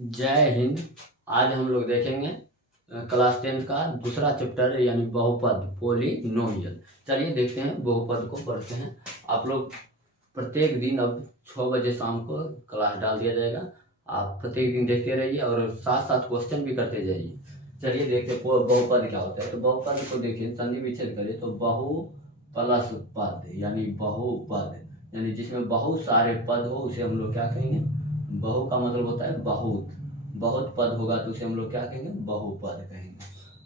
जय हिंद। आज हम लोग देखेंगे क्लास 10 का दूसरा चैप्टर यानी बहुपद पोलिनोमियल। चलिए देखते हैं, बहुपद को पढ़ते हैं। आप लोग प्रत्येक दिन अब 6 बजे शाम को क्लास डाल दिया जाएगा। आप प्रत्येक दिन देखते रहिए और साथ साथ क्वेश्चन भी करते जाइए। चलिए देखते हैं बहुपद क्या होता है। तो बहुपद को देखिए, संधि विच्छेद करिए तो बहु प्लस पद यानी बहुपद, यानी जिसमें बहुत सारे पद हो उसे हम लोग क्या कहेंगे? बहु का मतलब होता है बहुत, बहुत पद होगा तो उसे हम लोग क्या कहेंगे? बहुपद कहेंगे।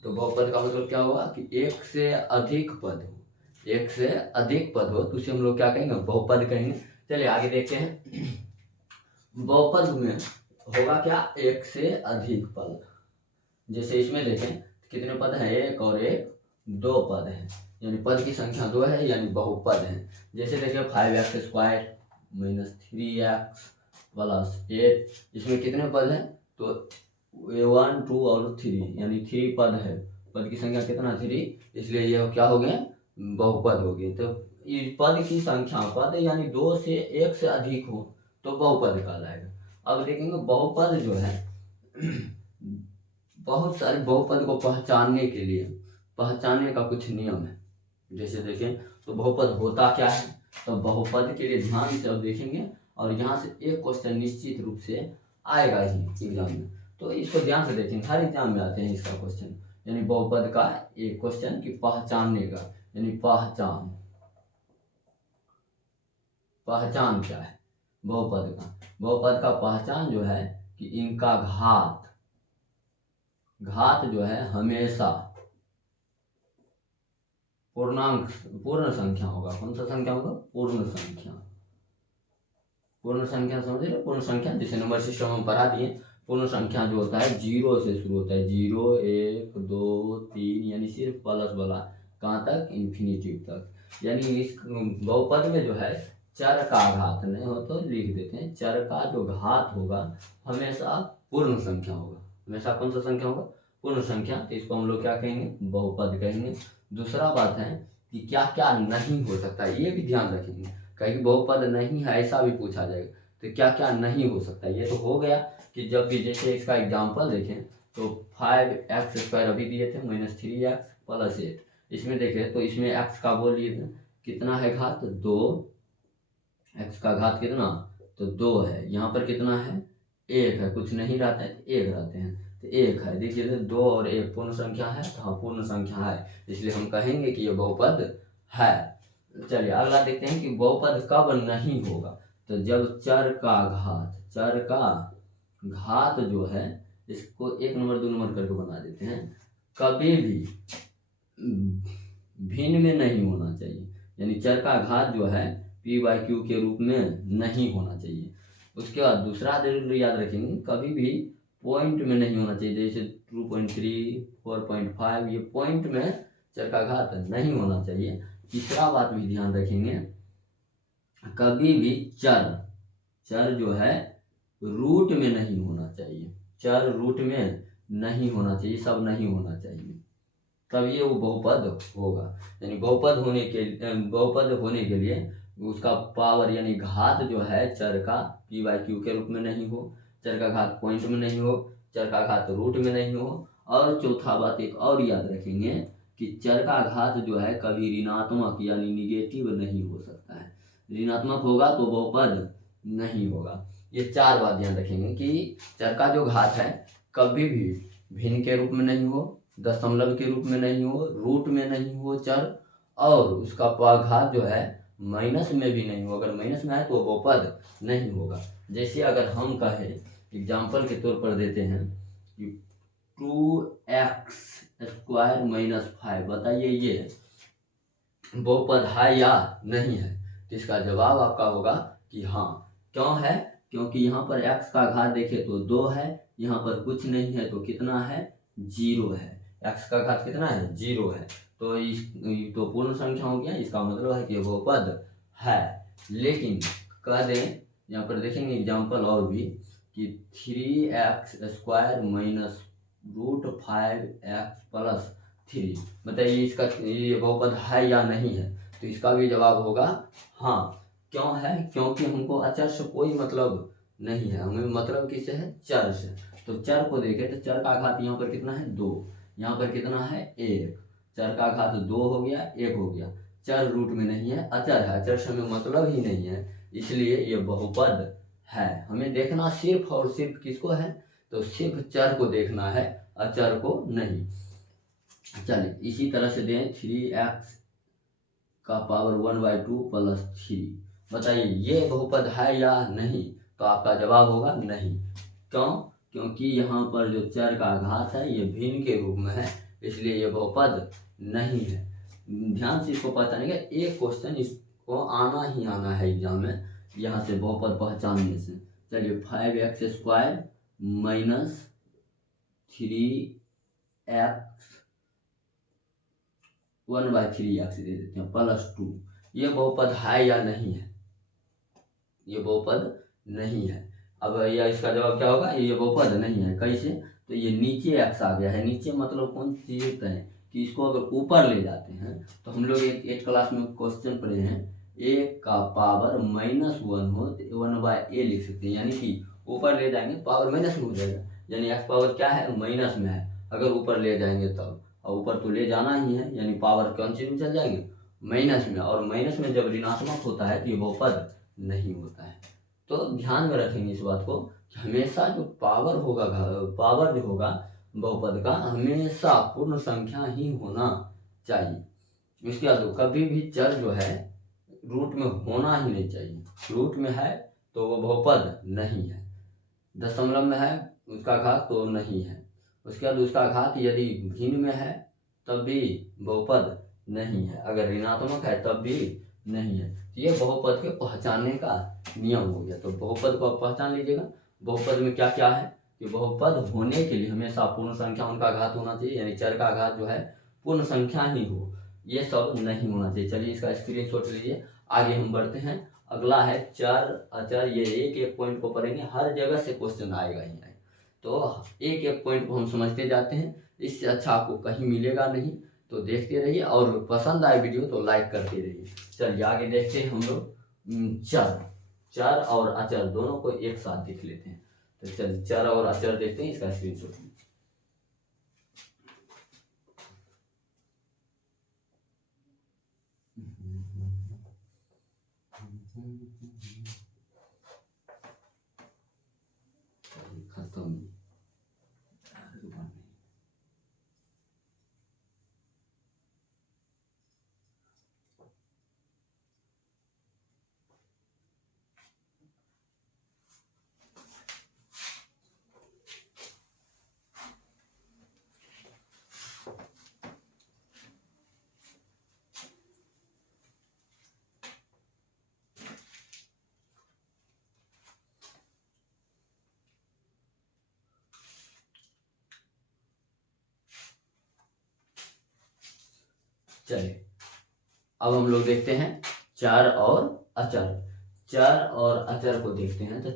तो बहुपद का मतलब क्या होगा कि एक से अधिक पद हो, एक से अधिक पद हो तो उसे हम लोग क्या कहेंगे? बहुपद कहेंगे। चलिए आगे देखते हैं। बहुपद में होगा क्या? एक से अधिक पद। जैसे इसमें देखें कितने पद हैं? एक और एक, दो पद हैं, यानी पद की संख्या 2 है, यानी बहुपद है। जैसे देखिए 5x² माइनस 3x प्लस 8, इसमें कितने पद हैं? तो 1 2 और 3, यानी 3 पद है। पद की संख्या कितना? 3, इसलिए यह क्या हो गए? बहुपद हो गए। तो इस पद की संख्या, पद यानी 2 से 1 से अधिक हो तो बहुपद कहलाएगा। अब देखेंगे बहुपद जो है बहुत सारे बहुपद को पहचानने का कुछ नियम है। जैसे देखें तो बहुपद होता क्या है, तो बहुपद के लिए ध्यान से अब देखेंगे और यहाँ से एक क्वेश्चन निश्चित रूप से आएगा ही एग्जाम में। तो इसको ध्यान से देखेंगे, हर एग्जाम में आते हैं इसका क्वेश्चन, यानी बहुपद का एक क्वेश्चन की पहचानने का, यानी पहचान क्या है बहुपद का? बहुपद का पहचान जो है कि इनका घात जो है हमेशा पूर्ण संख्या होगा। कौन सा संख्या होगा? पूर्ण संख्या। पूर्ण संख्या समझ रहे? पूर्ण संख्या जैसे नंबर सिस्टम हम पढ़ा दिए, पूर्ण संख्या जो होता है 0 से शुरू होता है। 0 1 2 3, यानी सिर्फ प्लस वाला, कहाँ तक? इन्फिनिटी तक। यानी इस बहुपद में जो है चर का घात नहीं हो तो लिख देते हैं, चर का जो घात होगा हमेशा पूर्ण संख्या होगा। हमेशा कौन सा संख्या होगा? पूर्ण संख्या। तो इसको हम लोग क्या कहेंगे? बहुपद कहेंगे। दूसरा बात है कि क्या क्या नहीं हो सकता है, ये भी ध्यान रखेंगे। कहीं बहुपद नहीं है ऐसा भी पूछा जाएगा, तो क्या क्या नहीं हो सकता है। ये तो हो गया कि जब भी, जैसे इसका एग्जाम्पल देखें तो 5x² अभी दिए थे माइनस 3x प्लस 8, इसमें देखें तो इसमें x का बोल लिए थे कितना है घात? 2। x का घात कितना? तो 2 है। यहाँ पर कितना है? 1 है। कुछ नहीं रहता है तो 1 रहते हैं, तो 1 है। देखिए 2 और 1 पूर्ण संख्या है, तो हाँ पूर्ण संख्या है, इसलिए हम कहेंगे कि यह बहुपद है। चलिए अगला देखते हैं कि बहुपद कब नहीं होगा। तो जब चर का घात जो है, इसको 1 नंबर 2 नंबर करके बना देते हैं, कभी भी भिन्न में नहीं होना चाहिए। यानी चर का घात जो है p/q के रूप में नहीं होना चाहिए। उसके बाद दूसरा जरूर याद रखेंगे, कभी भी पॉइंट में नहीं होना चाहिए। जैसे 2.3 4.5, ये पॉइंट में चर का घात नहीं होना चाहिए। तीसरा बात भी ध्यान रखेंगे, कभी भी चर जो है रूट में नहीं होना चाहिए। चर रूट में नहीं होना चाहिए, सब नहीं होना चाहिए, तब ये वो बहुपद होगा। यानी बहुपद होने के लिए उसका पावर यानी घात जो है चर का p/q के रूप में नहीं हो, चर का घात पॉइंट में नहीं हो, चर का घात रूट में नहीं हो। और चौथा बात एक और याद रखेंगे कि चर का घात जो है कभी ऋणात्मक यानी निगेटिव नहीं हो सकता है। ऋणात्मक होगा तो बहुपद नहीं होगा। ये 4 बात ध्यान रखेंगे कि चर का जो घात है कभी भी भिन्न के रूप में नहीं हो, दशमलव के रूप में नहीं हो, रूट में नहीं हो चर, और उसका घात जो है माइनस में भी नहीं हो। अगर माइनस में है तो बहुपद नहीं होगा। जैसे अगर हम कहें, एग्जाम्पल के तौर पर देते हैं कि 2x² माइनस 5, बताइए ये बहुपद है या नहीं है? तो इसका जवाब आपका होगा कि हाँ। क्यों है? क्योंकि यहाँ पर x का घात देखे तो 2 है, यहाँ पर कुछ नहीं है तो कितना है? 0 है। x का घात कितना है? 0 है। तो तो पूर्ण संख्या हो गया, इसका मतलब है कि बहुपद है। लेकिन कह दें, यहाँ पर देखेंगे एग्जाम्पल और भी कि 3x² माइनस √5x प्लस 3, बताइए इसका ये बहुपद है या नहीं है? तो इसका भी जवाब होगा हाँ। क्यों है? क्योंकि हमको अचर से कोई मतलब नहीं है, हमें मतलब किससे है, चर से। तो चर को देखें तो चर का घात यहाँ पर कितना है, 2, यहाँ पर कितना है, 1। चर का घात 2 हो गया, 1 हो गया। चर रूट में नहीं है, अचर है, अचर से हमें मतलब ही नहीं है, इसलिए ये बहुपद है। हमें देखना सिर्फ और सिर्फ किसको है, तो सिर्फ चर को देखना है, अचर को नहीं। चलिए इसी तरह से दें 3x का पावर 1/2 + 3। बताइए ये बहुपद है या नहीं, तो आपका जवाब होगा नहीं। क्यों, क्योंकि यहाँ पर जो चर का घात है ये भिन्न के रूप में है, इसलिए ये बहुपद नहीं है। ध्यान से इसको पहचानेंगे, एक क्वेश्चन इसको आना ही आना है एग्जाम में, यहाँ से बहुपद पहचानने से। चलिए 5x² - 3x 1/3x दे देते हैं +2। ये बहुपद है या नहीं है, ये बहुपद नहीं है। अब यह इसका जवाब क्या होगा, ये बहुपद नहीं है। कैसे, तो ये नीचे x आ गया है, नीचे मतलब कौन चीज है कि इसको अगर ऊपर ले जाते हैं, तो हम लोग एक 8 क्लास में क्वेश्चन पढ़े हैं, a का पावर -1 हो तो 1/a लिख सकते हैं, यानी कि ऊपर ले जाएंगे पावर माइनस में हो जाएगा, यानी x पावर क्या है, माइनस में है, अगर ऊपर ले जाएंगे तब। और ऊपर तो ले जाना ही है, यानी पावर कौन सी में चल जाएंगे, माइनस में। और माइनस में जब ऋणात्मक होता है तो ये बहुपद नहीं होता है। तो ध्यान में रखेंगे इस बात को कि हमेशा जो पावर होगा, पावर जो होगा बहुपद का, हमेशा पूर्ण संख्या ही होना चाहिए। इसके बाद कभी भी चर जो है रूट में होना ही नहीं चाहिए, रूट में है तो वो बहुपद नहीं है। दशमलव में है उसका घात तो नहीं है, उसके बाद उसका घात यदि भिन्न में है तब भी बहुपद नहीं है, अगर ऋणात्मक है तब भी नहीं है। ये बहुपद के पहचानने का नियम हो गया। तो बहुपद को आप पहचान लीजिएगा। बहुपद में क्या क्या है कि बहुपद होने के लिए हमेशा पूर्ण संख्या उनका घात होना चाहिए, यानी चर का घात जो है पूर्ण संख्या ही हो, ये सब नहीं होना चाहिए। चलिए इसका स्क्रीनशॉट लीजिए, आगे हम बढ़ते हैं। अगला है चर अचर, ये एक एक पॉइंट को पढ़ेंगे, हर जगह से क्वेश्चन आएगा ही आएगा, तो एक एक पॉइंट को हम समझते जाते हैं, इससे अच्छा आपको कहीं मिलेगा नहीं। तो देखते रहिए, और पसंद आए वीडियो तो लाइक करते रहिए। चलिए आगे देखते हैं हम लोग चर और अचर दोनों को एक साथ देख लेते हैं। तो चलिए चर और अचर देखते हैं, इसका स्क्रीनशॉट। खत्म। चलिए अब हम लोग देखते हैं चर और अचर। चर और अचर को देखते हैं। तो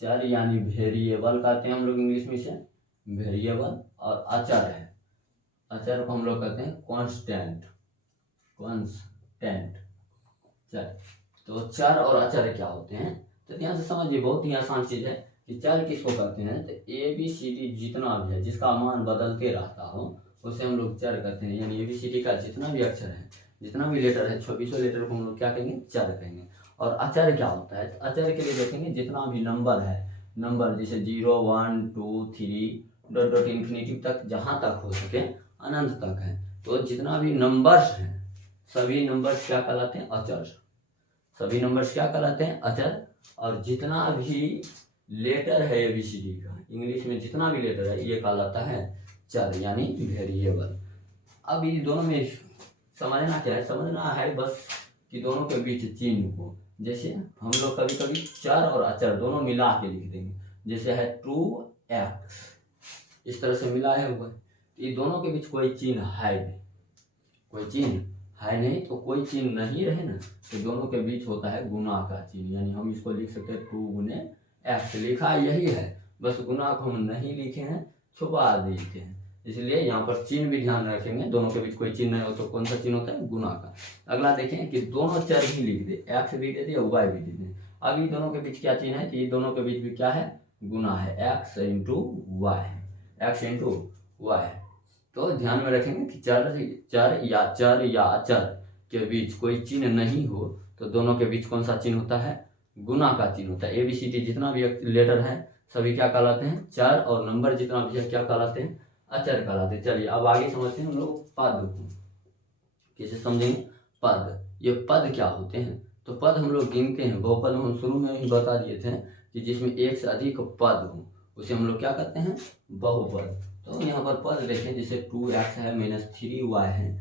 चर यानी वेरिएबल कहते हैं हम लोग इंग्लिश में से, वेरिएबल। और अचर है, अचर को हम लोग कहते हैं कांस्टेंट। चल, तो चर और अचर क्या होते हैं, तो ध्यान से समझिए, बहुत ही आसान चीज है कि चर किसको कहते हैं, तो ABCD जितना भी है जिसका मान बदलते रहता हो उसे हम लोग चर कहते हैं। यानी ABCD का जितना भी अक्षर है, जितना भी लेटर है, 26 लेटर को हम लोग क्या कहेंगे, चर कहेंगे। और अचर क्या होता है, तो अचर के लिए देखेंगे जितना भी नंबर है, नंबर जैसे 0 1 2 3 डॉट डॉट इन्फिनिटी तक, जहाँ तक हो सके अनंत तक है, तो जितना भी नंबर्स हैं सभी नंबर्स क्या कहलाते हैं, अचर। सभी नंबर्स क्या कहलाते हैं, अचर। और जितना भी लेटर है ABCD का, इंग्लिश में जितना भी लेटर है ये कहलाता है चर, यानी वेरिएबल। अब ये दोनों में समझना क्या है, समझना है बस कि दोनों के बीच चिन्ह को, जैसे हम लोग कभी कभी चर और अचर दोनों मिला के लिख देंगे, जैसे है 2x, इस तरह से मिला है हुआ, ये दोनों के बीच कोई चिन्ह है नहीं, कोई चिन्ह है नहीं, तो कोई चिन्ह नहीं रहे ना, तो दोनों के बीच होता है गुना का चिन्ह। यानी हम इसको लिख सकते हैं 2 गुने x, लिखा यही है, बस गुना को हम नहीं लिखे हैं, छुपा देते हैं, इसलिए यहाँ पर चिन्ह भी ध्यान रखेंगे। दोनों के बीच कोई चिन्ह नहीं हो तो कौन सा चिन्ह होता है, गुना का। अगला देखें कि दोनों चर ही लिख दे, x भी दे दिया y भी दे दे, अब ये दोनों के बीच क्या चिन्ह है, तो ये दोनों के बीच भी क्या है, गुना है, x into Y, X into Y. तो ध्यान में रखेंगे कि चर या अचर के बीच कोई चिन्ह नहीं हो तो दोनों के बीच कौन सा चिन्ह होता है, गुना का चिन्ह होता है। ABCD जितना भी लेटर है सभी क्या कहलाते हैं, चर, और नंबर जितना भी है क्या कहलाते हैं, अचर कहलाते हैं। चलिए अब आगे समझते हैं हम लोग पद को, कैसे समझेंगे पद। ये पद क्या होते हैं, तो पद हम लोग गिनते हैं, बहुपद हम शुरू में ही बता दिए थे कि जिसमें एक से अधिक पद हो उसे हम लोग क्या कहते हैं, बहुपद। तो यहाँ पर पद देखें, जैसे 2x है माइनस 3y है,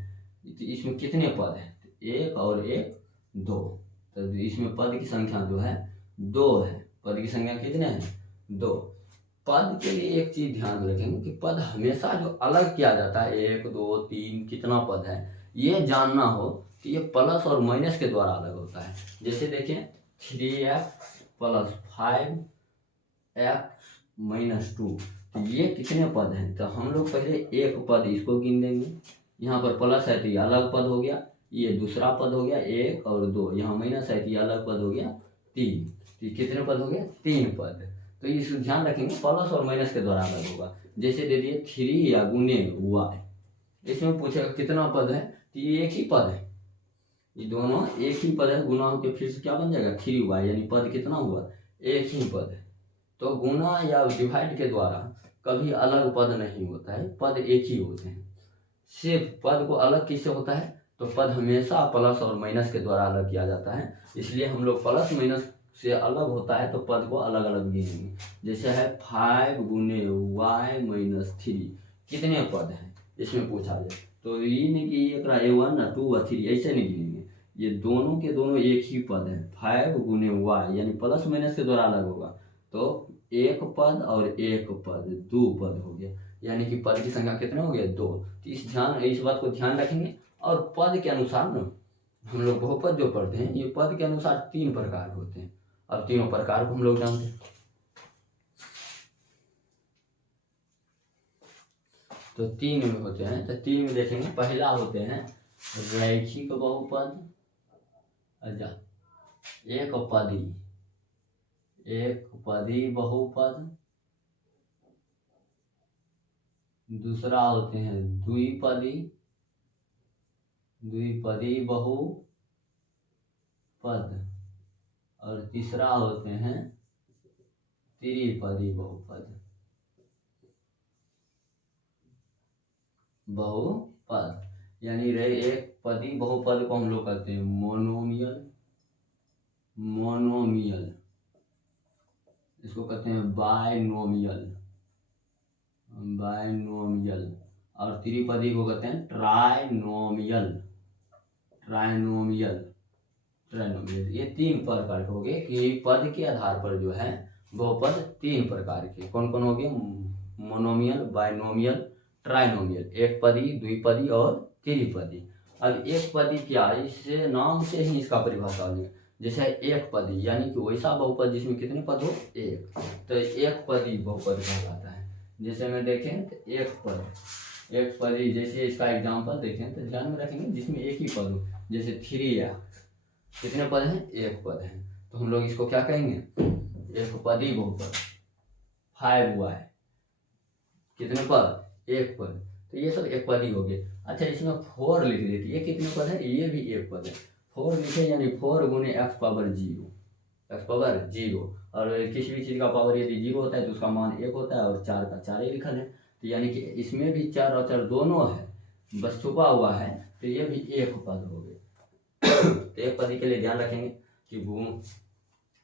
तो इसमें कितने पद हैं, एक और एक 2, तो इसमें पद की संख्या जो है 2 है। पद की संख्या कितने हैं, 2। पद के लिए एक चीज ध्यान में रखेंगे कि पद हमेशा जो अलग किया जाता है, 1 2 3 कितना पद है, ये जानना हो कि ये प्लस और माइनस के द्वारा अलग होता है। जैसे देखें 3x प्लस 5x माइनस 2, तो ये कितने पद हैं, तो हम लोग पहले एक पद इसको गिन देंगे, यहाँ पर प्लस है तो ये अलग पद हो गया, ये दूसरा पद हो गया 1 और 2, यहाँ माइनस है तो ये अलग पद हो गया 3, तो कितने पद हो गए, 3 पद। तो इस ध्यान रखेंगे प्लस और माइनस के द्वारा अलग होगा। जैसे दे दिए 3 या गुने y, इसमें पूछेगा कितना पद है, तो ये एक ही पद है, ये दोनों एक ही पद है, गुना होकर फिर से क्या बन जाएगा 3y, यानी पद कितना हुआ, एक ही पद है। तो गुना या डिवाइड के द्वारा कभी अलग पद नहीं होता है, पद एक ही होते हैं। सिर्फ पद को अलग किससे होता है, तो पद हमेशा प्लस और माइनस के द्वारा अलग किया जाता है, इसलिए हम लोग प्लस माइनस से अलग होता है तो पद को अलग अलग गिनेंगे। जैसे है 5 गुने y माइनस 3, कितने पद हैं इसमें पूछा जाए, तो ये नहीं कि एक A1 2 और 3 ऐसे नहीं गिनेंगे, ये दोनों के दोनों एक ही पद है। 5 गुने y यानी प्लस माइनस के द्वारा अलग होगा, तो एक पद और एक पद 2 पद हो गया, यानी कि पद की संख्या कितने हो गए 2। तो इस बात को ध्यान रखेंगे। और पद के अनुसार ना हम लोग बहुपद जो पढ़ते हैं, ये पद के अनुसार 3 प्रकार के होते हैं। अब तीनों प्रकार को हम लोग जानते हैं, तो 3 में होते हैं। तो 3 में देखेंगे, पहला होते हैं रैखिक बहुपद, अच्छा एक पदी बहुपद, दूसरा होते हैं द्विपदी बहुपद, और तीसरा होते हैं त्रिपदी बहुपद। यानी एक पदी बहुपद को हम लोग कहते हैं मोनोमियल, इसको कहते हैं बायनोमियल, और त्रिपदी को कहते हैं ट्राइनोमियल। ये 3 प्रकार के हो गए कि पद के आधार पर जो है बहुपद 3 प्रकार के कौन कौन हो गए, मोनोमियल, बायनोमियल, ट्राइनोमियल, एक पदी, द्विपदी और त्रिपदी। अब एक पदी क्या, इससे नाम से ही इसका परिभाषा हो, जैसे एक पदी यानी कि वैसा बहुपद जिसमें कितने पद हो, एक, तो एक पदी बहुपद कहलाता है। जैसे में देखें तो एक पदी, जैसे इसका एग्जांपल देखें तो ध्यान में रखेंगे जिसमें एक ही पद हो, जैसे 3x, कितने पद हैं, एक पद है, तो हम लोग इसको क्या कहेंगे, एक पदी बहुपद। 5y, कितने पद, एक पद, तो ये सब एक पदी हो गए। अच्छा, इसमें 4 लिख देती, ये कितने पद है, ये भी एक पद है। 4 लिखे यानी 4 गुने x पावर 0, और किसी भी चीज का पावर यदि 0 होता है तो उसका मान 1 होता है, और 4 का 4 ही लिखल है, तो यानी कि इसमें भी 4 और 4 दोनों है, बस छुपा हुआ है, तो ये भी एक पद हो गए। तो एक पदी के लिए ध्यान रखेंगे कि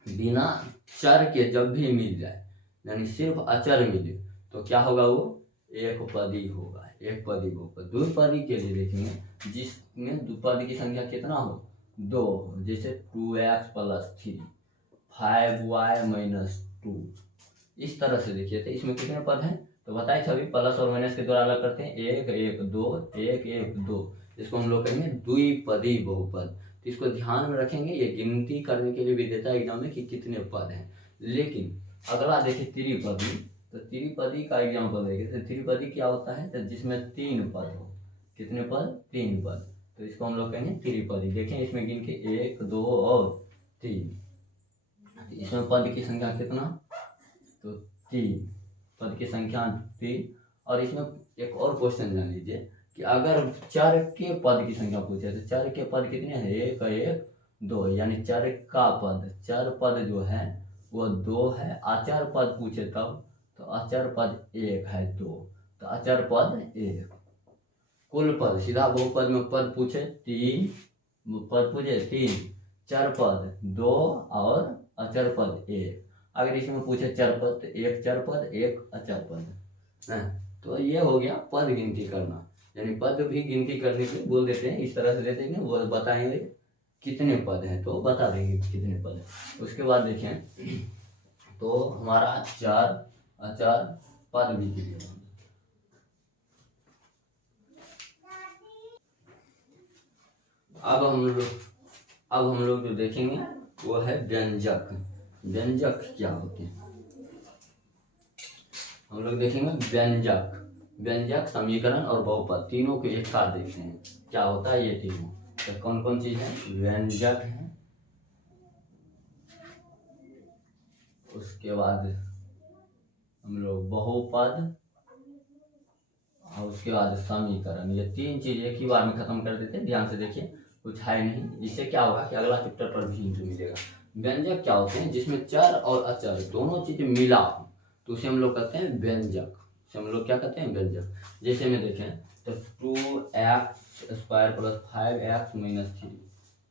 बिना चर के जब भी मिल जाए, यानी सिर्फ अचर मिले, तो क्या होगा, वो एक पदी होगा, एक पदी बहुपद। द्विपदी के लिए देखेंगे जिसमें द्विपदी की संख्या कितना हो, 2, जैसे 2x प्लस 3, 5y माइनस 2, इस तरह से देखिए। तो इसमें कितने पद हैं, तो बताए थे अभी प्लस और माइनस के द्वारा अलग करते हैं, 1 1 2 1 1 2, इसको हम लोग कहेंगे द्विपदी बहुपद। तो इसको ध्यान में रखेंगे, ये गिनती करने के लिए भी देता है एग्जाम में कि कितने पद हैं। लेकिन अगला देखिए त्रिपदी, तो त्रिपदी का एग्जाम्पल देखिए, तो त्रिपदी क्या होता है, तो जिसमें 3 पद हो, कितने पद, 3 पद, तो इसको हम लोग कहेंगे त्रिपदी। देखें इसमें गिन के 1 2 और 3, इसमें पद की संख्या कितना, तो 3, पद की संख्या 3। और इसमें एक और क्वेश्चन जान लीजिए कि अगर चर के पद की संख्या पूछे तो चर के पद कितने हैं, 1 1 2, यानी चर का पद, चर पद जो है वो 2 है। अचर पद पूछे तब तो अचर पद 1 है 2, तो अचर पद 1। कुल पद, सीधा बहुपद में पद पूछे 3, पद पूछे 3, चर पद 2 और अचर पद 1। अगर इसमें पूछे चर पद तो 1 चर पद 1 अचर पद है। तो ये हो गया पद गिनती करना, यानी पद भी गिनती करने के लिए बोल देते हैं, इस तरह से देते हैं वो बताएंगे कितने पद हैं तो बता देंगे कितने पद हैं। उसके बाद देखें तो हमारा चर अचर पद भी क्लियर। अब हम लोग जो देखेंगे वो है व्यंजक। व्यंजक क्या होते हैं हम लोग देखेंगे। व्यंजक, व्यंजक समीकरण और बहुपद तीनों को एक साथ देखते हैं क्या होता है ये तीनों। तो कौन कौन चीज है, व्यंजक है, उसके बाद हम लोग बहुपद और उसके बाद समीकरण। ये 3 चीज एक ही बार में खत्म कर देते हैं। ध्यान से देखिए, कुछ है नहीं। इससे क्या होगा कि अगला चैप्टर पर भी हिंट मिलेगा। व्यंजक क्या होते हैं, जिसमें चर और अचर दोनों चीज मिला हो तो उसे हम लोग कहते हैं व्यंजक। उसे हम लोग क्या कहते हैं, व्यंजक। जैसे में देखें तो 2x² + 5x - 3,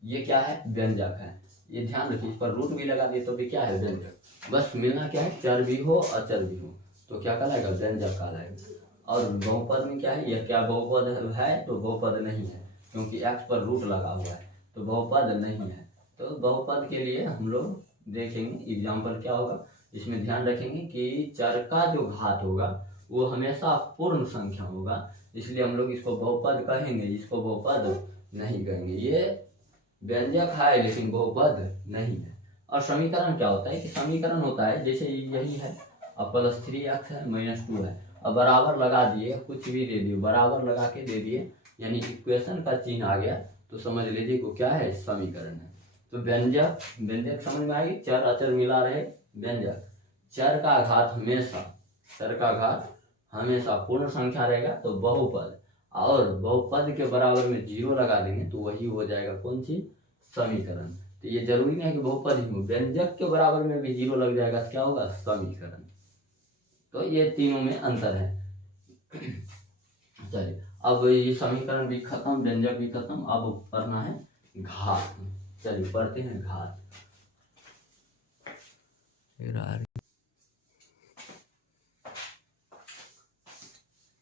ये क्या है, व्यंजक है। ये ध्यान रखिए, इस पर रूट भी लगा दिए तो भी क्या है, व्यंजक। बस मिलना क्या है, चर भी हो अचर भी हो तो क्या कहलाएगा, व्यंजक कहलाएगा। और बहुपद में क्या है, यह क्या बहुपद है, तो बहुपद नहीं है क्योंकि x पर रूट लगा हुआ है तो बहुपद नहीं है। तो बहुपद के लिए हम लोग देखेंगे एग्जाम्पल क्या होगा। इसमें ध्यान रखेंगे कि चर का जो घात होगा वो हमेशा पूर्ण संख्या होगा, इसलिए हम लोग इसको बहुपद कहेंगे, इसको बहुपद नहीं कहेंगे। ये व्यंजक है लेकिन बहुपद नहीं है। और समीकरण क्या होता है कि समीकरण होता है जैसे यही है, अब +3x है -2 है, अब बराबर लगा दिए, कुछ भी दे दिए, बराबर लगा के दे दिए, यानी इक्वेशन का चिन्ह आ गया तो समझ लीजिए वो क्या है, समीकरण है। तो व्यंजक, व्यंजक समझ में आएगी, चर अचर मिला रहे व्यंजक। चर का घात हमेशा, चर का घात हमेशा पूर्ण संख्या रहेगा तो बहुपद, और बहुपद के बराबर में 0 लगा देंगे तो वही हो जाएगा कौन सी, समीकरण। तो ये जरूरी नहीं है कि बहुपद ही हो, व्यंजक के बराबर में भी 0 लग जाएगा तो क्या होगा, समीकरण। तो ये तीनों में अंतर है। चलिए अब ये समीकरण भी खत्म, व्यंजक भी खत्म, अब पढ़ना है घात। चलिए पढ़ते हैं घात।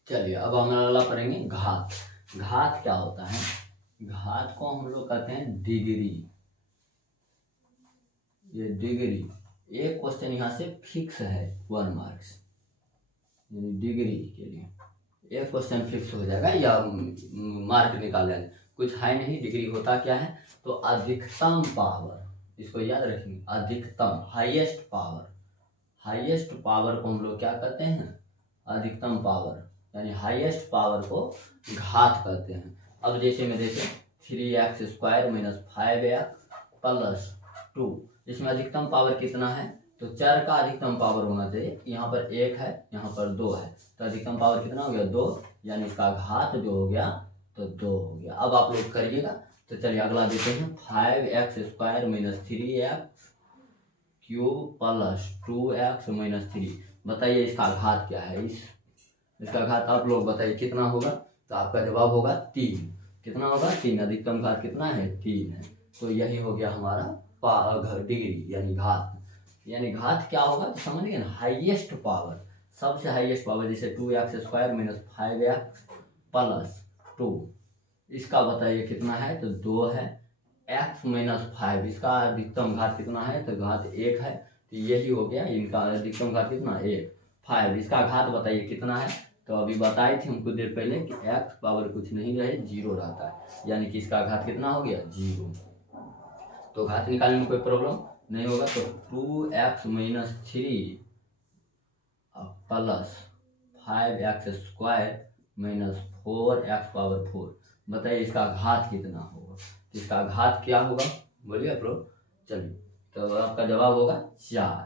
चलिए अब हम अगला पढ़ेंगे घात। घात क्या होता है, घात को हम लोग कहते हैं डिग्री। ये डिग्री, एक क्वेश्चन यहाँ से फिक्स है 1 मार्क्स, यानी डिग्री के लिए एक क्वेश्चन फिक्स हो जाएगा या मार्क निकाल जाएगा। कुछ है नहीं, डिग्री होता क्या है, तो अधिकतम पावर, इसको याद रखेंगे, अधिकतम, हाईएस्ट पावर। हाईएस्ट पावर को हम लोग क्या कहते हैं, अधिकतम पावर, यानी हाईएस्ट पावर को घात कहते हैं। अब जैसे में देखें 3x² - 5x + 2, इसमें अधिकतम पावर कितना है, तो चर का अधिकतम पावर होना चाहिए, यहाँ पर 1 है यहाँ पर 2 है, तो अधिकतम पावर कितना हो गया, 2, यानी इसका घात जो हो गया तो 2 हो गया। अब आप लोग करिएगा। तो चलिए अगला देते हैं 5x² - 3x³ + 2x - 3। बताइए इसका घात क्या है, इसका घात आप लोग बताइए कितना होगा, तो आपका जवाब होगा 3। कितना होगा, 3। अधिकतम घात कितना है, 3 है। तो यही हो गया हमारा डिग्री यानी घात। यानी घात क्या होगा तो समझ गए ना, हाईएस्ट पावर, सबसे हाईएस्ट पावर। जैसे 2x² - 5x + 2, इसका बताइए कितना है, तो 2 है। x - 5, इसका अधिकतम घात कितना है, तो घात 1 है, तो यही हो गया इनका अधिकतम घात कितना, 1। 5, इसका घात बताइए कितना है, तो अभी बताए थे हम कुछ देर पहले कि x पावर कुछ नहीं रहे 0 रहता है, यानी कि इसका घात कितना हो गया, 0। तो घात निकालने में कोई प्रॉब्लम नहीं होगा। तो 2x - 3 + 5x² - 4x⁴। बताइए इसका घात कितना होगा, इसका घात क्या होगा, बोलिए आप लोग। चलिए तो आपका जवाब होगा 4।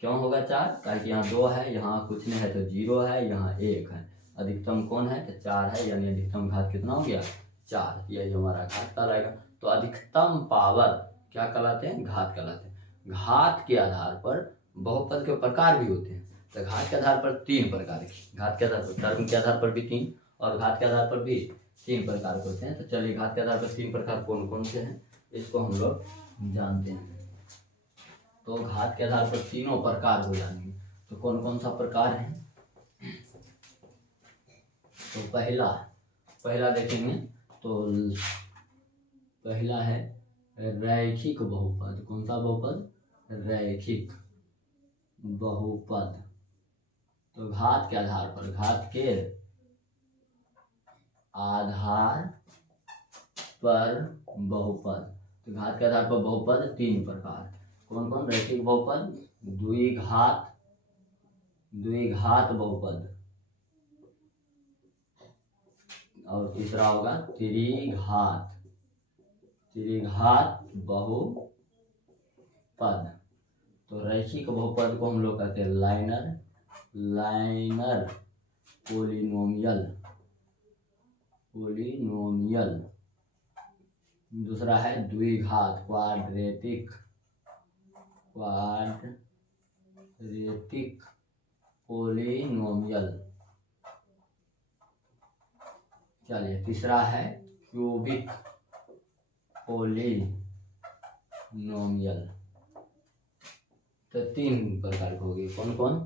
क्यों होगा 4? क्योंकि यहाँ 2 है, यहाँ कुछ नहीं है तो 0 है, यहाँ 1 है। अधिकतम कौन है? तो 4 है, यानी अधिकतम घात कितना हो गया? 4। यही हमारा घात कहलाएगा। तो अधिकतम पावर क्या कहलाते हैं? घात कहलाते हैं। घात के आधार पर बहुपद के प्रकार भी होते हैं। तो घात के आधार पर 3 प्रकार के, घात के आधार पर, टर्म के आधार पर भी 3 और घात के आधार पर भी 3 प्रकार के होते हैं। तो चलिए घात के आधार पर 3 प्रकार कौन कौन से हैं इसको हम लोग जानते हैं। तो घात के आधार पर तीनों प्रकार हो जाएंगे। तो कौन कौन सा प्रकार है? तो पहला देखेंगे तो पहला है रैखिक बहुपद। कौन सा बहुपद? रैखिक बहुपद। तो घात के आधार पर, घात के आधार पर बहुपद। तो घात के आधार पर बहुपद 3 प्रकार। कौन कौन? रैखिक बहुपद, द्विघात बहुपद और तीसरा होगा त्रिघात बहुपद। तो रैखिक बहुपद को हम लोग कहते हैं लाइनर पोलिनोमियल। दूसरा है द्विघात क्वाड्रेटिक पोलिनोमियल। चलिए तीसरा है क्यूबिक पोलिनोमियल। तो 3 प्रकार के हो गए। कौन कौन?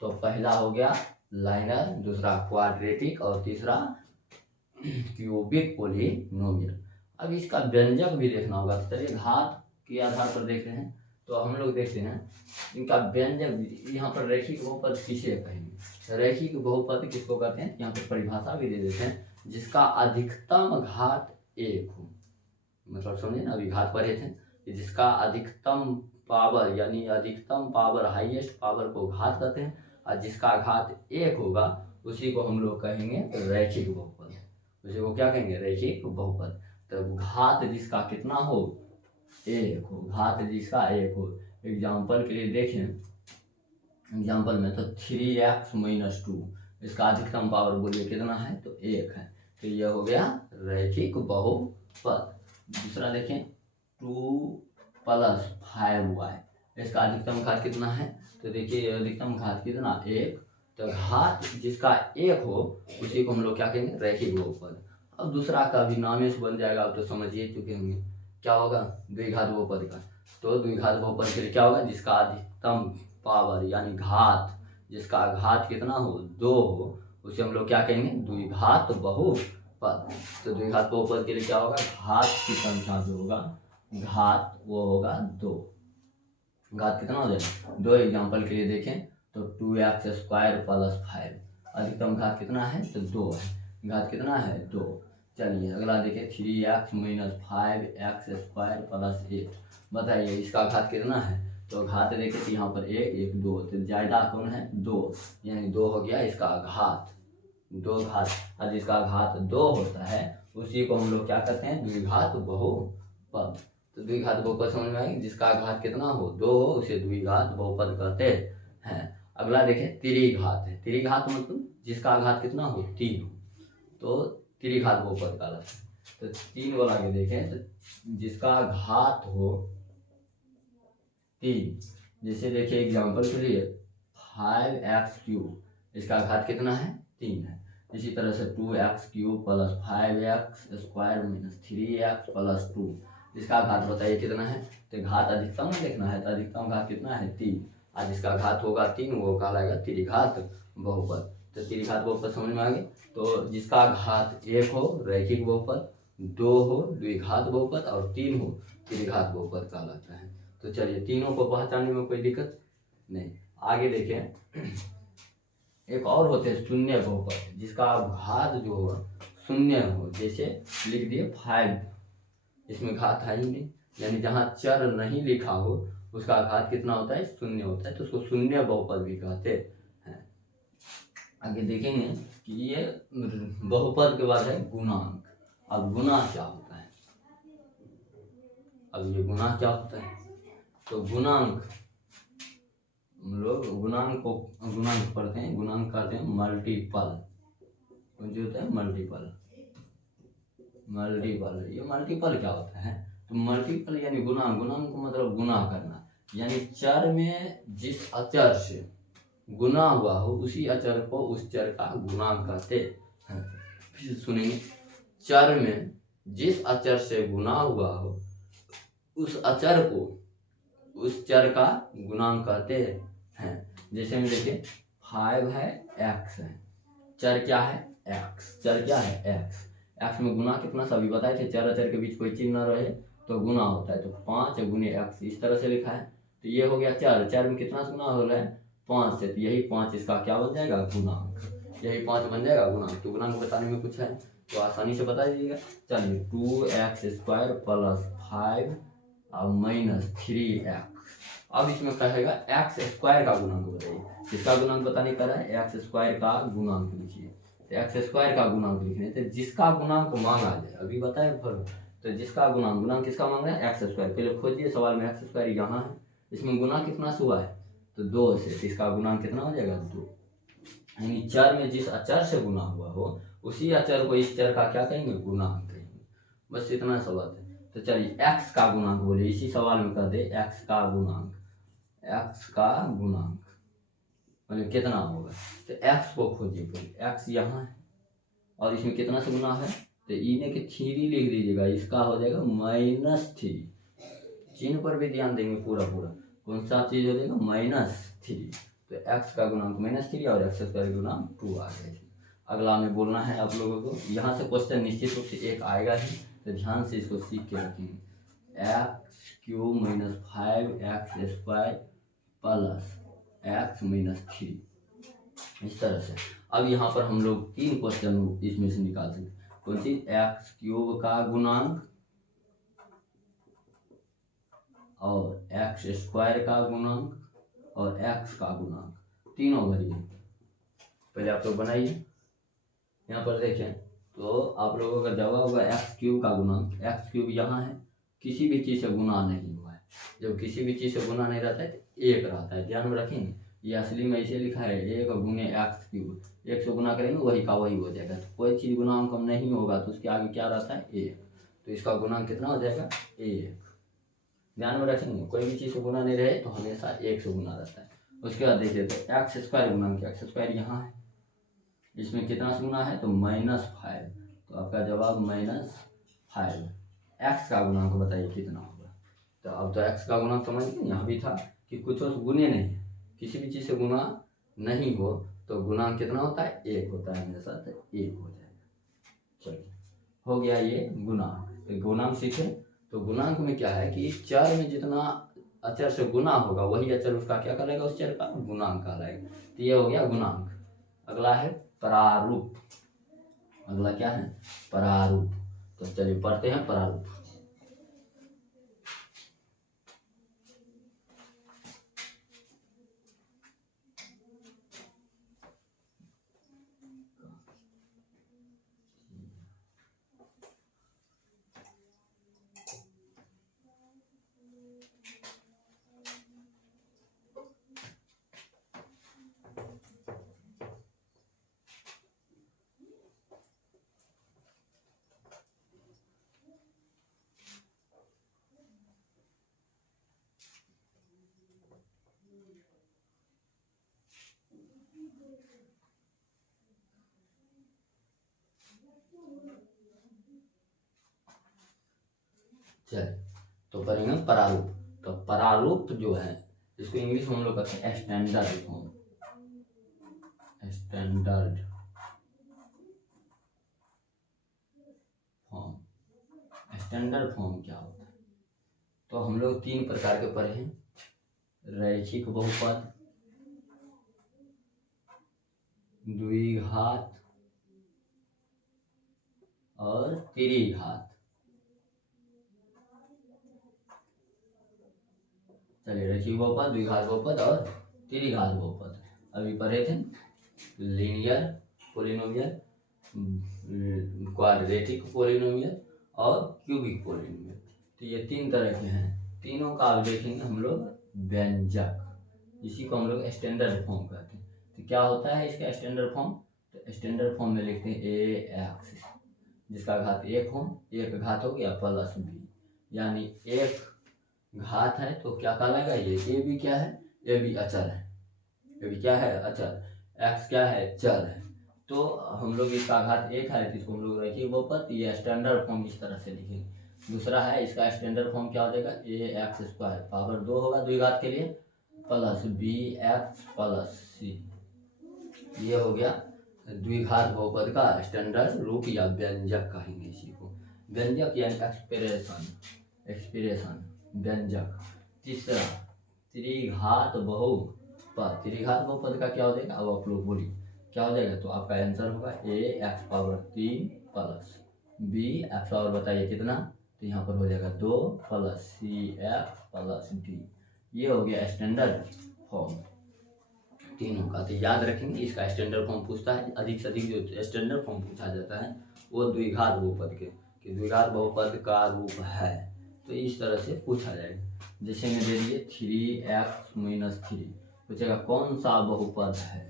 तो पहला हो गया लाइनर, दूसरा क्वाड्रेटिक और तीसरा क्यूबिक पोलिनोमियल। अब इसका व्यंजक भी देखना होगा। तो चलिए घात के आधार पर देख रहे हैं तो हम लोग देखते हैं इनका व्यंजक। यहाँ पर रैखिक बहुपद किसे कहेंगे? रैखिक बहुपद किसको कहते हैं? यहाँ पर परिभाषा भी दे देते हैं, जिसका अधिकतम घात 1 हो। मतलब समझे ना, अभी घात पढ़े थे कि जिसका अधिकतम पावर यानी अधिकतम पावर, हाईएस्ट पावर को घात कहते हैं, और जिसका घात 1 होगा उसी को हम लोग कहेंगे रैखिक बहुपद। उसी को क्या कहेंगे? रैखिक बहुपद। तो घात जिसका कितना हो? 1 हो। घात जिसका 1 हो। एग्जाम्पल के लिए देखें, एग्जाम्पल में तो 3x - 2, इसका अधिकतम पावर बोलिए कितना है? तो 1 है। तो यह हो गया रैखिक बहुपद। दूसरा देखें 2 + 5y, इसका अधिकतम घात कितना है? तो देखिए अधिकतम घात कितना? 1। तो घात जिसका 1 हो उसी को हम लोग क्या कहेंगे? रैखिक बहुपद। अब दूसरा का भी नाम से बन जाएगा, अब तो समझिए चुके होंगे क्या होगा? द्विघात बहुपद का। तो द्विघात बहुपद के लिए क्या होगा? जिसका अधिकतम पावर यानी घात, जिसका घात कितना हो? 2 हो, उसे हम लोग क्या कहेंगे? द्विघात बहुपद। तो द्विघात बहुपद के लिए क्या होगा? घात की संख्या जो होगा, घात वो होगा 2। घात कितना हो जाएगा? 2। एग्जाम्पल के लिए देखें तो 2x² + 5, अधिकतम घात कितना है? तो 2 है। घात कितना है? 2। चलिए अगला देखिए 3x - 5x² + 8, बताइए इसका घात कितना है? तो घात देखिए यहाँ पर 1 1 2, तो ज्यादा कौन है? 2, यानी 2 हो गया इसका घात। 2 घात, और जिसका घात 2 होता है उसी को हम लोग क्या कहते हैं? द्विघात बहुपद। तो द्विघात बहुपद समझ में आएगी? जिसका घात कितना हो? 2 हो, उसे द्विघात बहुपद कहते हैं। अगला देखें त्रिघात है। त्रिघात मतलब जिसका घात कितना हो? 3 हो, तो त्रिघात बहुपद कहलाता है। तो 3 वाला के देखें तो जिसका घात हो 3, जैसे देखिए एग्जाम्पल के लिए 5x3, इसका घात कितना है? 3 है। इसी तरह से 2x³ + 5x² - 3x + 2, इसका घात बताइए कितना है? तो घात अधिकतम देखना है, तो अधिकतम घात कितना है? 3, और जिसका घात होगा 3 वो कहलाएगा त्रिघात बहुपद। तो त्रिघात बहुपद समझ में आ गए। तो जिसका घात 1 हो रैखिक बहुपद, 2 हो द्विघात बहुपद और 3 हो त्रिघात बहुपद कहलाता है। तो चलिए तीनों को पहचानने में कोई दिक्कत नहीं। आगे देखें एक और होते हैं शून्य बहुपद, जिसका घात जो हो 0 हो। जैसे लिख दिए 5, इसमें घात है ही नहीं, यानी जहाँ चर नहीं लिखा हो उसका घात कितना होता है? 0 होता है। तो उसको शून्य बहुपद भी कहते हैं। आगे देखेंगे कि ये बहुपद के बाद है गुणांक। अब गुणा क्या होता है? अब ये गुणा क्या होता है? तो गुणांक, हम लोग गुणांक को गुणांक पढ़ते हैं, गुणांक कहते हैं मल्टीपल, जो होता है मल्टीपल। मल्टीपल, ये मल्टीपल क्या होता है? तो मल्टीपल यानी गुणांक, गुणांक को मतलब गुना करना, यानी चर में जिस अचर से गुना हुआ हो उसी अचर को उस चर का गुणांक कहते हैं। फिर सुनिए, चर में जिस अचर से गुना हुआ हो उस अचर को उस चर का गुणांक कहते हैं। जैसे में देखिए 5 है, x है, चर क्या है? x, चर क्या है? x, x में गुना कितना सभी बताए थे, चर अचर के बीच कोई चिन्ह न रहे तो गुना होता है, तो 5 गुने x इस तरह से लिखा है। तो ये हो गया चर, चर में कितना गुना हो रहा है? 5 से, तो यही 5 इसका क्या बन जाएगा? गुणांक, यही 5 बन जाएगा गुणांक। तो गुणांक बताने में कुछ है तो आसानी से बता दीजिएगा। चलिए 2x² प्लस 5 और माइनस 3x। अब इसमें कहेगा x² का गुणांक बताइए, किसका गुणांक बताने का है? x² का गुणांक लिखिए। तो x² का गुणांक लिखने, तो जिसका गुणांक मांगा जाए, अभी बताए फर्क, तो जिसका गुणांक, गुणांक किसका मांग रहा है? x²। पहले खोजिए सवाल में, x² यहाँ है, इसमें गुना कितना से हुआ है? तो 2 से, तो इसका गुणांक कितना हो जाएगा? 2। यानी चर में जिस अचर से गुना हुआ हो उसी अचर को इस चर का क्या कहेंगे? गुणांक कहेंगे। बस इतना सा बात है। तो चलिए x का गुणांक बोलिए, इसी सवाल में कर दे x का गुणांक, x का गुणांक मतलब कितना होगा? तो x को खोजिए पहले, x यहाँ है और इसमें कितना से गुना है? तो इन्हें के 3 लिख दीजिएगा, इसका हो जाएगा -3। चिन्ह पर भी ध्यान देंगे पूरा पूरा, कौन सा चीज हो जाएगा? -3। तो x का गुणांक -3 और x² का गुणांक 2 आ गया। अगला में बोलना है आप लोगों को, यहाँ से क्वेश्चन निश्चित रूप से एक आएगा ही, तो ध्यान से इसको सीख के रखेंगे। x³ - 5x² प्लस x - 3, इस तरह से। अब यहाँ पर हम लोग 3 क्वेश्चन इसमें से निकाल सकते हैं। कौन सी? x³ का गुणांक और x² का गुणांक और x का गुणांक, तीनों भरिए। पहले आप लोग बनाइए, यहाँ पर देखें तो आप लोगों का जवाब होगा x³ का गुणांक। x³ यहाँ है, किसी भी चीज़ से गुना नहीं हुआ है, जब किसी भी चीज़ से गुना नहीं रहता है तो 1 रहता है, ध्यान में रखेंगे। ये असली में ऐसे लिखा है 1 गुने x³, 1 से गुना करेंगे वही का वही हो जाएगा। तो कोई चीज़ गुणांक कम नहीं होगा तो उसके आगे क्या रहता है? 1, तो इसका गुणांक कितना हो जाएगा? 1। ध्यान में रखेंगे, कोई भी चीज़ से गुना नहीं रहे तो हमेशा 1 से गुना रहता है। उसके बाद देखिए तो x² गुणांक, x² यहाँ है, इसमें कितना से गुना है? तो -5, तो आपका जवाब -5। x का गुणांक बताइए कितना होगा? तो अब तो x का गुणांक समझ गए, यहाँ भी था कि कुछ गुने नहीं, किसी भी चीज़ से गुना नहीं हो तो गुणांक कितना होता है? 1 होता है हमेशा, तो 1 हो जाएगा। चलिए हो गया ये गुणांक। तो गुणांक सीखे, तो गुणांक में क्या है कि चर में जितना अचर से गुना होगा वही अचर उसका क्या कहलाएगा? उस चर का गुणांक कहलाएगा। तो ये हो गया गुणांक। अगला है प्रारूप। अगला क्या है? प्रारूप। तो चलिए पढ़ते हैं प्रारूप। चलिए तो पढ़ेंगे प्रारूप। तो प्रारूप जो है इसको इंग्लिश में हम लोग कहते हैं standard form. Standard form, standard form क्या होता है? तो हम लोग 3 प्रकार के पढ़े हैं, रैखिक बहुपद, द्विघात और त्रिघात। चलिए रैखिक बहुपद, द्विघात बहुपद और त्रिघात बहुपद अभी पढ़े थे। लीनियर पोलिनोमियल, क्वाड्रेटिक पोलिनोमियल और क्यूबिक पोलिनोमियल। तो ये 3 तरह के हैं, तीनों का अब देखेंगे हम लोग व्यंजक, इसी को हम लोग स्टैंडर्ड फॉर्म कहते हैं। तो क्या होता है इसका स्टैंडर्ड फॉर्म, तो स्टैंडर्ड फॉर्म में लिखते हैं ए एक्स, जिसका घात 1 हो, एक घात हो गया प्लस बी, यानी एक घात है तो क्या कहलाएगा ये बी क्या है, ए बी अचर है, ए बी क्या है अचर, एक्स क्या है चर है। तो हम लोग इसका घात 1 है तो इसको हम लोग रखिए बहुपद, ये स्टैंडर्ड फॉर्म इस तरह से लिखेंगे। दूसरा है इसका स्टैंडर्ड फॉर्म क्या हो जाएगा, ए एक्स स्क्वायर पावर 2 होगा द्विघात के लिए, प्लस बी एक्स प्लस सी, ये हो गया द्विघात बहुपद का स्टैंडर्ड रूप या व्यंजक कहेंगे इसी को, व्यंजक यानी एक्सप्रेशन, एक्सप्रेशन व्यंजक। तीसरा त्रिघात बहुपद, त्रिघात बहुपद का क्या हो जाएगा, अब आप लोग बोलिए क्या हो जाएगा, तो आपका आंसर होगा A X power 3 plus B X power बताइए कितना, तो यहाँ पर हो जाएगा 2 plus C X plus D, ये हो गया स्टैंडर्ड फॉर्म तीनों का। तो याद रखेंगे इसका स्टैंडर्ड फॉर्म पूछता है, अधिक से अधिक जो स्टैंडर्ड फॉर्म पूछा जाता है वो द्विघात बहुपद के, कि द्विघात बहुपद का रूप है, तो इस तरह से पूछा जाएगा। जैसे मैं दे दिए 3x-3, पूछेगा कौन सा बहुपद है,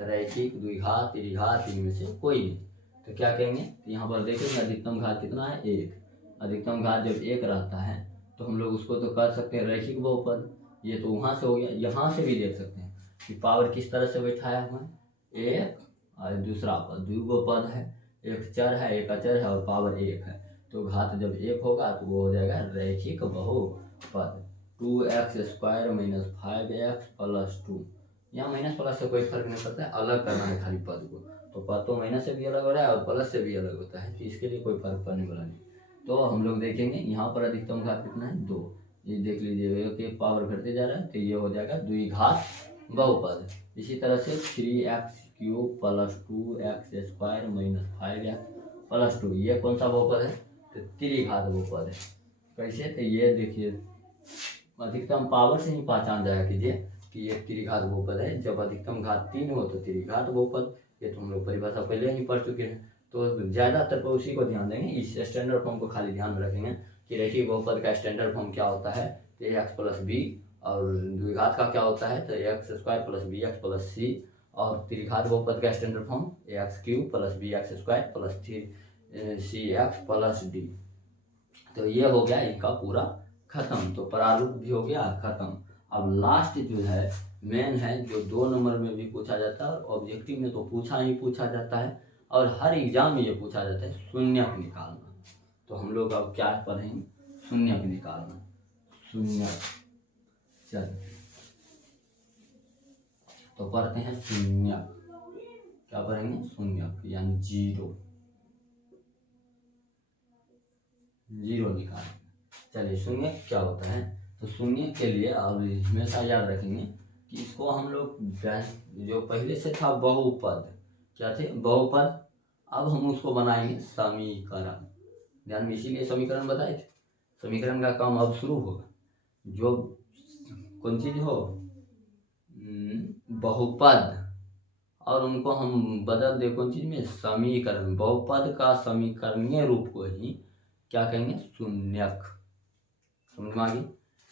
रैखिक द्विघात त्रिघात इनमें से कोई नहीं, तो क्या कहेंगे, तो यहाँ पर देखेंगे अधिकतम घात कितना है 1, अधिकतम घात जब 1 रहता है तो हम लोग उसको तो कर सकते हैं रैखिक बहुपद, ये तो वहाँ से हो गया, यहाँ से भी देख सकते हैं कि पावर किस तरह से बैठाया हुआ है, एक और दूसरा पद द्विगो पद है, एक चर है एक अचर है और पावर 1 है, तो घात जब 1 होगा तो वो हो जाएगा रैखिक बहुपद। 2x² - 5x + 2, यहाँ माइनस प्लस से कोई फर्क नहीं पड़ता है, अलग करना है खाली पद को, तो पद तो माइनस से भी अलग हो रहा है और प्लस से भी अलग होता है, तो इसके लिए कोई फर्क पड़ने वाला नहीं। तो हम लोग देखेंगे यहाँ पर अधिकतम घात कितना है 2, ये देख लीजिए कि पावर घटते जा रहा है, तो ये हो जाएगा द्विघात बहुपद। इसी तरह से 3x³ + 2x² - 5x + 2, ये कौन सा बहुपद है, तो त्रिघात बहुपद है। कैसे, तो ये देखिए अधिकतम पावर से ही पहचान जाया कीजिए कि ये त्रिघात बहुपद है, जब अधिकतम घात 3 हो तो त्रिघात बहुपद, ये तो हम लोग परिभाषा पहले ही पढ़ चुके हैं, तो ज़्यादातर पर उसी को ध्यान देंगे, इस स्टैंडर्ड फॉर्म को खाली ध्यान में रखेंगे कि रैखिक बहुपद का स्टैंडर्ड फॉर्म क्या होता है, तो एक्स प्लस बी, और द्विघात का क्या होता है, तो x² + bx + c, और त्रिघात बहुपद का standard form x³ + bx² + 3cx + d। तो ये हो गया इनका पूरा खत्म, तो प्रारूप भी हो गया खत्म। अब लास्ट जो है मेन है, जो 2 नंबर में भी पूछा जाता है और ऑब्जेक्टिव में तो पूछा जाता है, और हर एग्जाम में ये पूछा जाता है, शून्यक निकालना। तो हम लोग अब क्या पढ़ेंगे, शून्यक निकालना, शून्यक, चलिए तो पढ़ते हैं शून्यक, क्या पढ़ेंगे शून्यक यानी जीरो, जीरो निकालेंगे। चलिए शून्यक क्या होता है, तो शून्यक के लिए अब हमेशा याद रखेंगे कि इसको हम लोग जो पहले से था बहुपद, क्या थे बहुपद, अब हम उसको बनाएंगे समीकरण, ध्यान में, इसीलिए समीकरण बताए थे, समीकरण का काम अब शुरू होगा। जो कौन चीज हो बहुपद, और उनको हम बदल दे कौन चीज में, समीकरण, बहुपद का समीकरणीय रूप को ही क्या कहेंगे शून्यक, समझ में आ गई,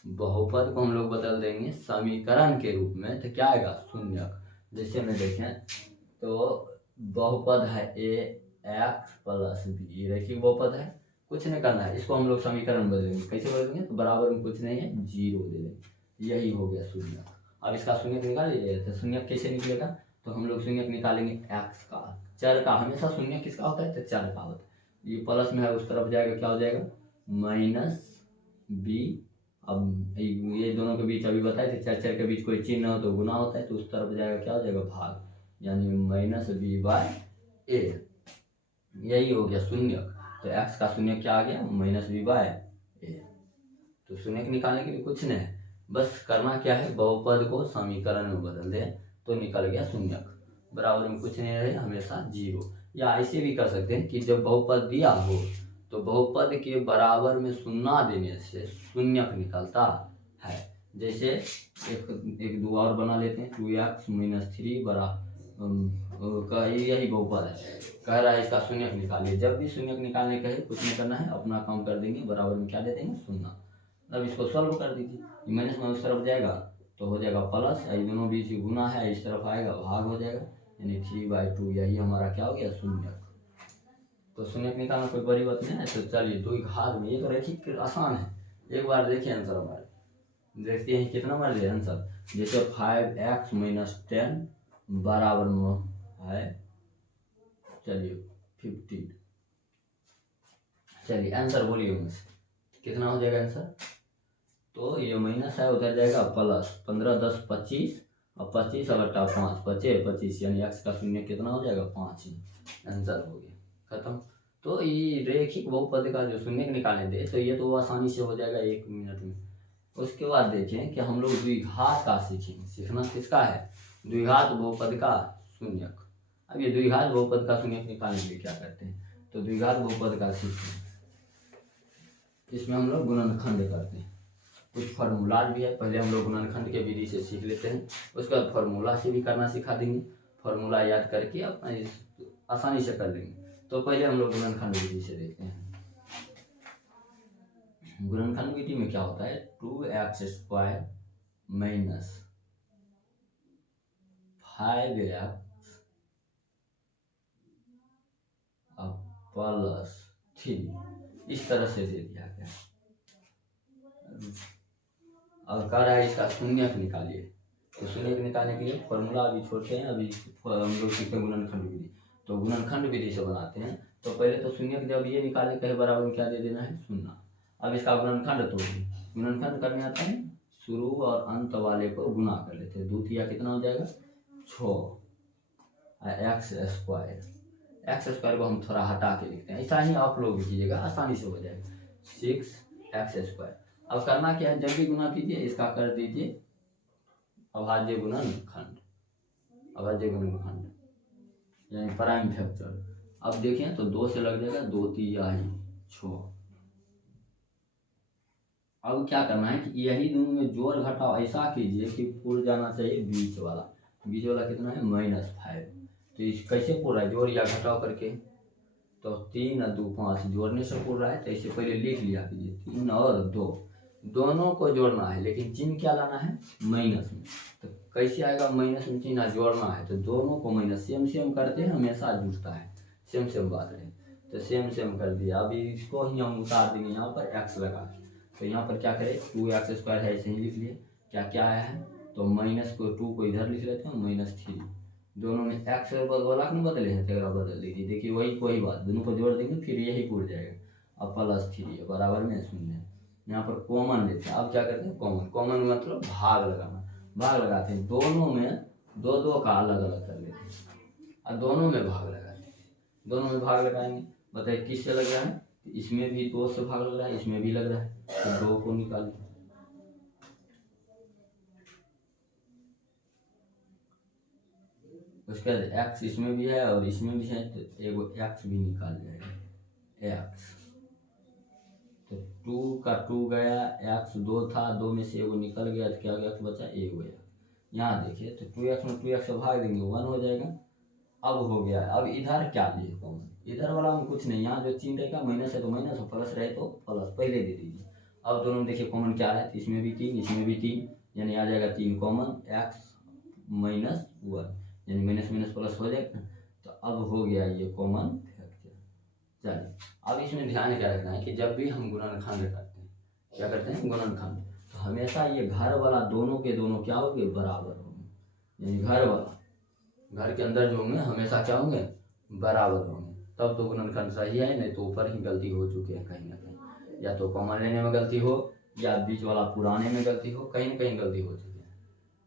बहुपद को हम लोग बदल देंगे समीकरण के रूप में, तो क्या आएगा शून्यक। जैसे में देखें तो बहुपद है ax + b, रैखिक बहुपद है, कुछ नहीं करना है, इसको हम लोग समीकरण बदलेंगे, कैसे बदलेंगे, तो बराबर में कुछ नहीं है 0 दे देंगे, यही हो गया शून्यक। अब इसका शून्यक निकाल लीजिए, तो शून्यक कैसे निकलेगा, तो हम लोग शून्यक निकालेंगे x का, चर का, हमेशा शून्यक किसका होता है, तो चर का होता है, ये प्लस में है उस तरफ जाएगा, क्या हो जाएगा -b, अब ये दोनों के बीच अभी बताए थे चर के बीच कोई चिन्ह हो तो गुना होता है, तो उस तरफ जाएगा क्या हो जाएगा भाग, यानी -b/a, यही हो गया शून्यक। तो x का शून्यक क्या आ गया -b/a। तो शून्यक निकालने के लिए कुछ नहीं है, बस करना क्या है, बहुपद को समीकरण में बदल दे तो निकल गया शून्यक, बराबर में कुछ नहीं रहे, हमेशा 0। या ऐसे भी कर सकते हैं कि जब बहुपद दिया हो तो बहुपद के बराबर में शून्य देने से शून्यक निकलता है। जैसे एक दो और बना लेते हैं, 2x - 3 का यही बहुपद है, कह रहा है इसका शून्यक निकालिए, जब भी शून्यक निकालने कहे कुछ नहीं करना है, अपना काम कर देंगे, बराबर में क्या दे देंगे शून्य, अब इसको सॉल्व कर दीजिए, ये माइनस में उस तरफ जाएगा तो हो जाएगा प्लस, ये दोनों बीच गुना है, इस तरफ आएगा भाग हो जाएगा, यानी 3/2। यही हमारा क्या हो गया, शून्यक। तो शून्यक निकालना कोई बड़ी बात नहीं है। तो चलिए द्विघात में, ये तो रैखिक आसान है, एक बार देखिए आंसर हमारे, देखते हैं कितना मार लिया आंसर। जैसे 5x - 10 बराबर में है, चलिए 15। चलिए आंसर बोलिए मुझसे, कितना हो जाएगा आंसर। तो ये माइनस है, उधर जाएगा प्लस, 15 10 25, और 25 और 5 बचे 25, यानी x का शून्य कितना हो जाएगा, 5 ही। आंसर हो गया, खत्म। तो ये रैखिक बहुपद का जो शून्य निकालने दे, तो ये तो आसानी से हो जाएगा 1 मिनट में। उसके बाद देखें कि हम लोग द्विघात का सीखेंगे, सीखना किसका है, द्विघात बहुपद का शून्यक। अब ये द्विघात बहुपद का शून्यक निकालने के लिए क्या करते हैं, तो द्विघात बहुपद का सीखते हैं, इसमें हम लोग गुणनखंड करते हैं। कुछ फार्मूलाज भी है, पहले हम लोग गुणनखंड के विधि से सीख लेते हैं, उसके बाद फार्मूला से भी करना सिखा देंगे, फार्मूला याद करके अपना आसानी से कर लेंगे। तो पहले हम लोग गुणनखंड विधि से देखते हैं। गुणनखंड विधि में क्या होता है, 2x² - 5x प्लस 3, इस तरह से दे दिया गया। और कह रहा है इसका शून्यक निकालिए, तो शून्यक निकालने के लिए फॉर्मूला अभी छोड़ते हैं, अभी हम लोग सीखते हैं गुणनखंड विधि। तो गुणनखंड विधि से बनाते हैं, तो पहले तो शून्यक जब ये निकालने के बराबर में क्या दे देना है, 0। अब इसका गुणनखंड, तो गुणनखंड करने आता है, शुरू और अंत वाले को गुना कर लेते हैं, 2 तिया कितना हो जाएगा, 6 x² को हम थोड़ा हटा के लिखते हैं, ऐसा ही आप लोग भी कीजिएगा, आसानी से हो जाएगा, 6x²। अब करना क्या है, जब भी गुना कीजिए इसका कर दीजिए अभाज्य गुणनखंड, अभाज्य गुणनखंड यानी प्राइम फैक्टर। अब देखें तो 2 से लग जाएगा, 2 तिया 6। अब क्या करना है कि यही दोनों में जोड़ घटाव ऐसा कीजिए कि पूरा जाना चाहिए बीच वाला, बीच वाला कितना है, -5। तो इस कैसे पूरा है, जोड़ या घटाव करके, तो 3 और 2 5 जोड़ने से पूर रहा है, तो इसे पहले लिख लिया कीजिए, 3 और 2 दोनों को जोड़ना है, लेकिन चिन्ह क्या लाना है, माइनस में। तो कैसे आएगा, माइनस में चिन्ह जोड़ना है, तो दोनों को माइनस, सेम सेम करते हैं, हमेशा जुड़ता है, सेम सेम बात है, तो सेम सेम कर दिया। अभी इसको ही हम उतार देंगे यहाँ पर x लगा के, तो यहाँ पर क्या करें, 2x² है, ऐसे ही लिख लिए, क्या क्या है, तो माइनस को 2 को इधर लिख लेते हैं, -3, दोनों में x वाला नहीं बदले हैं, तेरा बदल दीजिए, देखिए वही बात, दोनों को जोड़ देंगे फिर यही पूर जाएगा। अब +3 बराबर में 0, यहाँ पर कॉमन लेते हैं। अब क्या करते हैं, कॉमन मतलब भाग लगाना, भाग लगाते हैं, दोनों में 2 2 का अलग अलग कर लेते हैं, और दोनों में भाग लगाते हैं, दोनों में भाग लगाएंगे, बताइए किससे लग रहा है, इसमें भी 2 से भाग लग रहा है, इसमें भी लग रहा है, तो 2 को निकालें। उसके बाद x इसमें भी है और इसमें भी है, तो एगो x भी निकाल जाएगा, x। तो 2 का 2 गया, x 2 था, 2 में से एगो निकल गया, तो क्या गया, x बचा एगो x। यहाँ देखिए तो 2x में 2x से भाग देंगे, 1 हो जाएगा। अब हो गया, अब इधर क्या लिए कॉमन, इधर वाला में कुछ नहीं, यहाँ जो चिन्ह रहेगा माइनस है तो माइनस, और प्लस रहे तो प्लस, पहले दे दीजिए। अब दोनों में देखिए कॉमन क्या है, इसमें भी 3 इसमें भी 3, यानी आ जाएगा 3 कॉमन, x - 1 यानी माइनस माइनस प्लस हो जाएगा। तो अब हो गया ये कॉमन फैक्टर। चलिए अब इसमें ध्यान क्या रखना है कि जब भी हम गुणनखंड करते हैं, क्या करते हैं, गुणनखंड, तो हमेशा ये घर वाला दोनों के दोनों क्या होंगे, बराबर होंगे, यानी घर वाला, घर के अंदर जो होंगे हमेशा क्या होंगे, बराबर होंगे, तब तो गुणनखंड सही है, नहीं तो ऊपर ही गलती हो चुकी है कहीं ना कहीं, या तो कॉमन लेने में गलती हो, या बीच वाला पुराने में गलती हो, कहीं ना कहीं गलती हो चुकी है।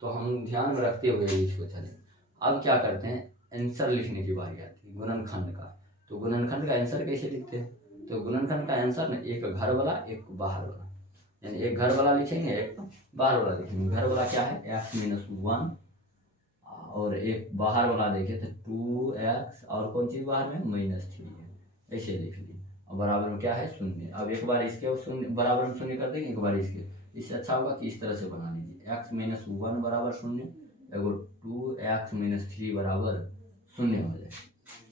तो हम ध्यान में रखते हुए इसको चलें। अब क्या करते हैं, आंसर लिखने की बारी आती है गुणनखंड का। तो गुणनखंड का आंसर कैसे लिखते हैं, तो गुणनखंड का आंसर ना, एक घर वाला एक बाहर वाला, यानी एक घर वाला लिखेंगे एक बाहर वाला लिखेंगे। घर वाला क्या है, x - 1, और एक बाहर वाला देखे तो 2x, और कौन चीज़ बाहर में, -3 है, ऐसे लिख लिए। और बराबर में क्या है, 0। अब एक बार इसके शून्य बराबर में 0 कर देंगे, एक बार इसके, इससे अच्छा होगा कि इस तरह से बना लीजिए, x - 1 बराबर 0, एगो 2x - 3 बराबर 0 हो जाए।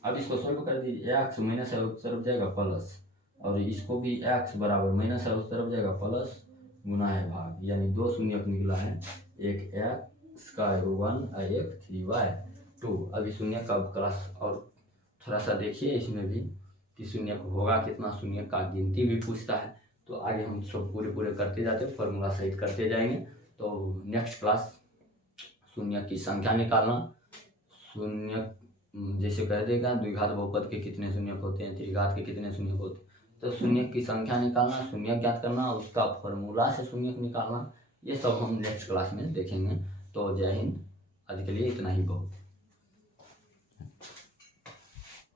अब इसको सॉल्व कर दीजिए, x माइनस है उस तरफ जाएगा प्लस, और इसको भी x बराबर माइनस है उस तरफ जाएगा प्लस, गुना है भाग, यानी 2 शून्य निकला है, एक x का 1 और एक 3y2। अभी शून्य का क्लास और थोड़ा सा देखिए इसमें भी कि शून्य होगा कितना, शून्य का गिनती भी पूछता है। तो आगे हम सब पूरे करते जाते हैं, फॉर्मूला सहित करते जाएंगे। तो नेक्स्ट क्लास शून्य की संख्या निकालना, शून्य जैसे कह देगा द्विघात बहुपद के कितने शून्य होते हैं, त्रिघात के कितने शून्य होते हैं, तो शून्य की संख्या निकालना, शून्य ज्ञात करना, उसका फॉर्मूला से शून्य निकालना, ये सब हम नेक्स्ट क्लास में देखेंगे। तो जय हिंद, आज के लिए इतना ही बहुत।